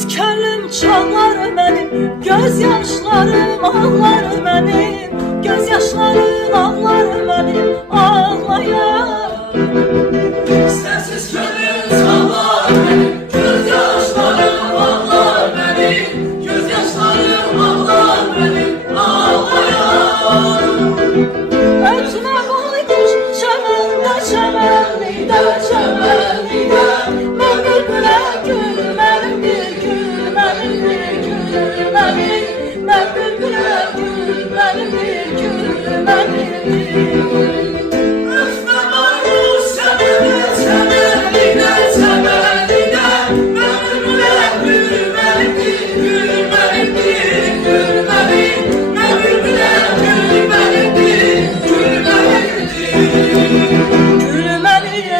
Sensiz könlüm çağlar mənim, göz yaşlarım ağlar mənim, göz yaşlarım ağlar mənim, ağlayar. Sensiz könlüm çağlar mənim, göz yaşlarım ağlar mənim, göz yaşlarım ağlar mənim, ağlayar. Ötmə boyduş çəməndə, çəmənlikdə, çəmənlikdə, mən bülbülə gülməliyim, gülməliyim, gülməliyim, mən bülbülə gülməliyim, gülməliyim. Ötmə boyduş çəməndə, çəmənlikdə, çəmənlikdə, mən bülbülə gülməliyim, gülməliyim, gülməliyim, mən bülbülə gülməliyim, gülməliyim. Gülməliyim,